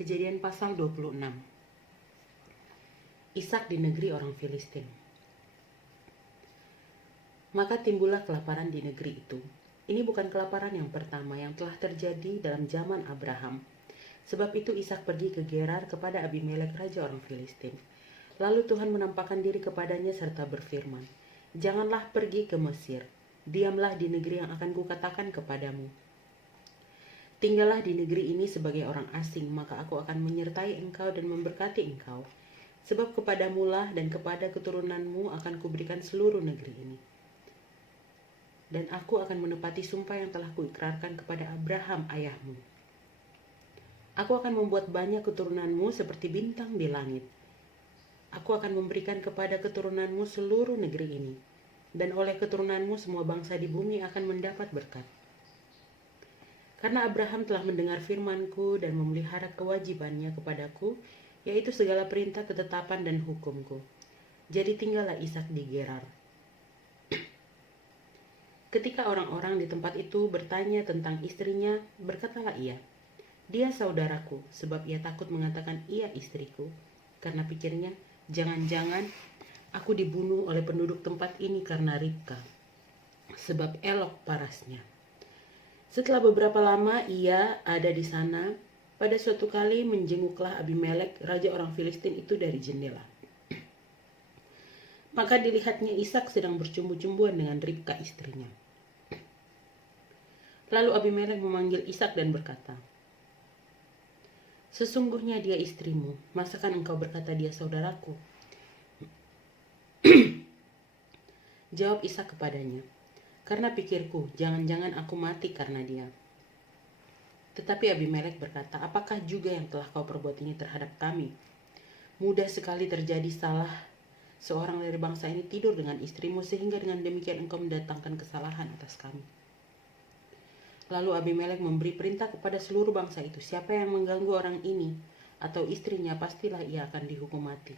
Kejadian pasal 26. Ishak di negeri orang Filistin. Maka timbullah kelaparan di negeri itu. Ini bukan kelaparan yang pertama yang telah terjadi dalam zaman Abraham. Sebab itu Ishak pergi ke Gerar kepada Abimelek raja orang Filistin. Lalu Tuhan menampakkan diri kepadanya serta berfirman, "Janganlah pergi ke Mesir. Diamlah di negeri yang akan kukatakan kepadamu. Tinggallah di negeri ini sebagai orang asing, maka aku akan menyertai engkau dan memberkati engkau. Sebab kepadamulah dan kepada keturunanmu akan kuberikan seluruh negeri ini. Dan aku akan menepati sumpah yang telah kuikrarkan kepada Abraham ayahmu. Aku akan membuat banyak keturunanmu seperti bintang di langit. Aku akan memberikan kepada keturunanmu seluruh negeri ini. Dan oleh keturunanmu semua bangsa di bumi akan mendapat berkat. Karena Abraham telah mendengar firmanku dan memelihara kewajibannya kepadaku, yaitu segala perintah, ketetapan, dan hukumku. Jadi tinggallah Ishak di Gerar." Ketika orang-orang di tempat itu bertanya tentang istrinya, berkatalah ia, "Dia saudaraku," sebab ia takut mengatakan ia istriku, karena pikirnya, jangan-jangan aku dibunuh oleh penduduk tempat ini karena Ribka, sebab elok parasnya. Setelah beberapa lama ia ada di sana, pada suatu kali menjenguklah Abimelek, raja orang Filistin itu dari jendela. Maka dilihatnya Ishak sedang bercumbu-cumbuan dengan Ribka istrinya. Lalu Abimelek memanggil Ishak dan berkata, "Sesungguhnya dia istrimu, masakan engkau berkata dia saudaraku?" Jawab Ishak kepadanya, "Karena pikirku, jangan-jangan aku mati karena dia." Tetapi Abimelek berkata, "Apakah juga yang telah kau perbuat ini terhadap kami? Mudah sekali terjadi salah seorang dari bangsa ini tidur dengan istrimu, sehingga dengan demikian engkau mendatangkan kesalahan atas kami." Lalu Abimelek memberi perintah kepada seluruh bangsa itu, "Siapa yang mengganggu orang ini atau istrinya, pastilah ia akan dihukum mati."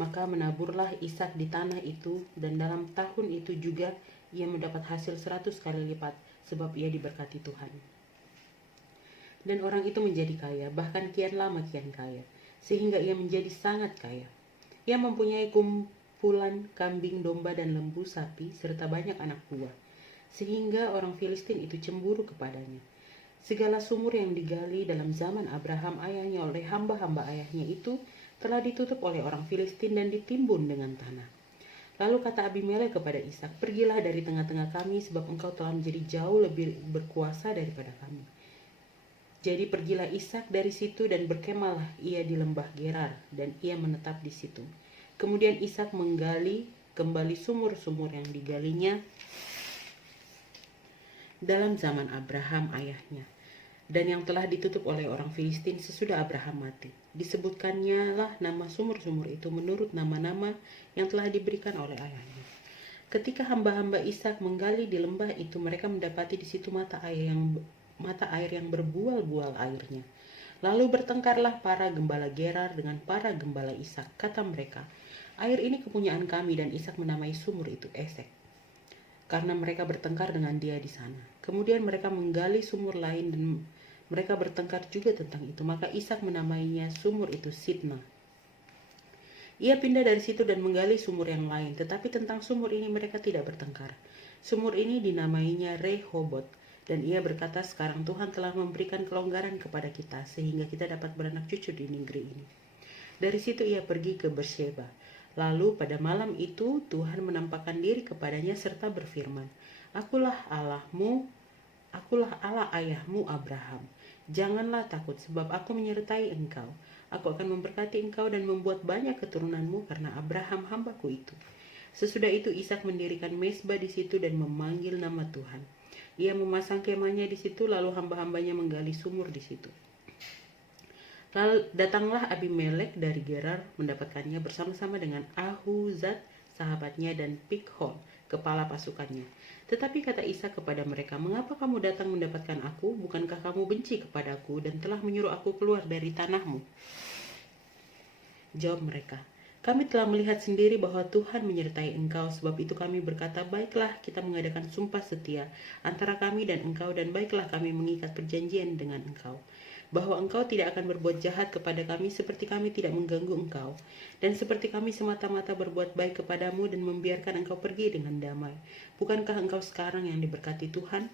Maka menaburlah Ishak di tanah itu, dan dalam tahun itu juga ia mendapat hasil 100 kali lipat, sebab ia diberkati Tuhan. Dan orang itu menjadi kaya, bahkan kian lama kian kaya, sehingga ia menjadi sangat kaya. Ia mempunyai kumpulan kambing, domba, dan lembu sapi, serta banyak anak buah, sehingga orang Filistin itu cemburu kepadanya. Segala sumur yang digali dalam zaman Abraham ayahnya oleh hamba-hamba ayahnya itu telah ditutup oleh orang Filistin dan ditimbun dengan tanah. Lalu kata Abimelek kepada Ishak, "Pergilah dari tengah-tengah kami, sebab engkau telah menjadi jauh lebih berkuasa daripada kami." Jadi pergilah Ishak dari situ dan berkemahlah ia di lembah Gerar, dan ia menetap di situ. Kemudian Ishak menggali kembali sumur-sumur yang digalinya dalam zaman Abraham ayahnya, dan yang telah ditutup oleh orang Filistin sesudah Abraham mati. Disebutkannya lah nama sumur-sumur itu menurut nama-nama yang telah diberikan oleh ayahnya. Ketika hamba-hamba Ishak menggali di lembah itu, mereka mendapati di situ mata air yang berbual-bual airnya. Lalu bertengkarlah para gembala Gerar dengan para gembala Ishak. Kata mereka, "Air ini kepunyaan kami," dan Ishak menamai sumur itu Esek, karena mereka bertengkar dengan dia di sana. Kemudian mereka menggali sumur lain dan mereka bertengkar juga tentang itu. Maka Ishak menamainya sumur itu Sitna. Ia pindah dari situ dan menggali sumur yang lain, tetapi tentang sumur ini mereka tidak bertengkar. Sumur ini dinamainya Rehobot, dan ia berkata, "Sekarang Tuhan telah memberikan kelonggaran kepada kita, sehingga kita dapat beranak cucu di negeri ini." Dari situ ia pergi ke Beersheba. Lalu pada malam itu Tuhan menampakkan diri kepadanya serta berfirman, "Akulah Allahmu, akulah Allah ayahmu Abraham. Janganlah takut, sebab aku menyertai engkau. Aku akan memberkati engkau dan membuat banyak keturunanmu karena Abraham hambaku itu." Sesudah itu Ishak mendirikan mezbah di situ dan memanggil nama Tuhan. Ia memasang kemahnya di situ, lalu hamba-hambanya menggali sumur di situ. Lalu datanglah Abimelek dari Gerar mendapatkannya bersama-sama dengan Ahuzat sahabatnya dan Pikhol kepala pasukannya. Tetapi kata Ishak kepada mereka, "Mengapa kamu datang mendapatkan aku? Bukankah kamu benci kepadaku dan telah menyuruh aku keluar dari tanahmu?" Jawab mereka, "Kami telah melihat sendiri bahwa Tuhan menyertai engkau, sebab itu kami berkata, baiklah kita mengadakan sumpah setia antara kami dan engkau, dan baiklah kami mengikat perjanjian dengan engkau. bahwa engkau tidak akan berbuat jahat kepada kami seperti kami tidak mengganggu engkau, dan seperti kami semata-mata berbuat baik kepadamu dan membiarkan engkau pergi dengan damai. Bukankah engkau sekarang yang diberkati Tuhan?"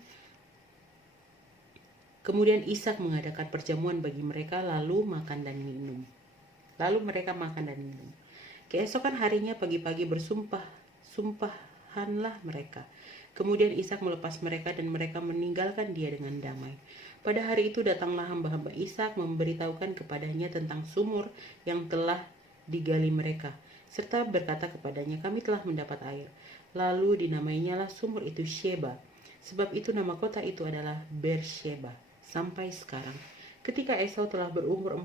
Kemudian Ishak mengadakan perjamuan bagi mereka, lalu mereka makan dan minum. Keesokan harinya pagi-pagi sumpahanlah mereka. Kemudian Ishak melepas mereka dan mereka meninggalkan dia dengan damai. Pada hari itu datanglah hamba-hamba Ishak memberitahukan kepadanya tentang sumur yang telah digali mereka, serta berkata kepadanya, "Kami telah mendapat air." Lalu dinamainyalah sumur itu Sheba. Sebab itu nama kota itu adalah Beersheba sampai sekarang. Ketika Esau telah berumur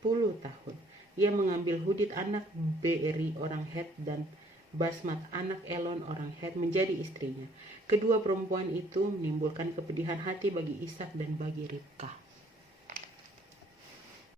40 tahun, ia mengambil Hudit anak Beeri orang Het dan Basmat anak Elon orang Het menjadi istrinya. Kedua perempuan itu menimbulkan kepedihan hati bagi Ishak dan bagi Ribkah.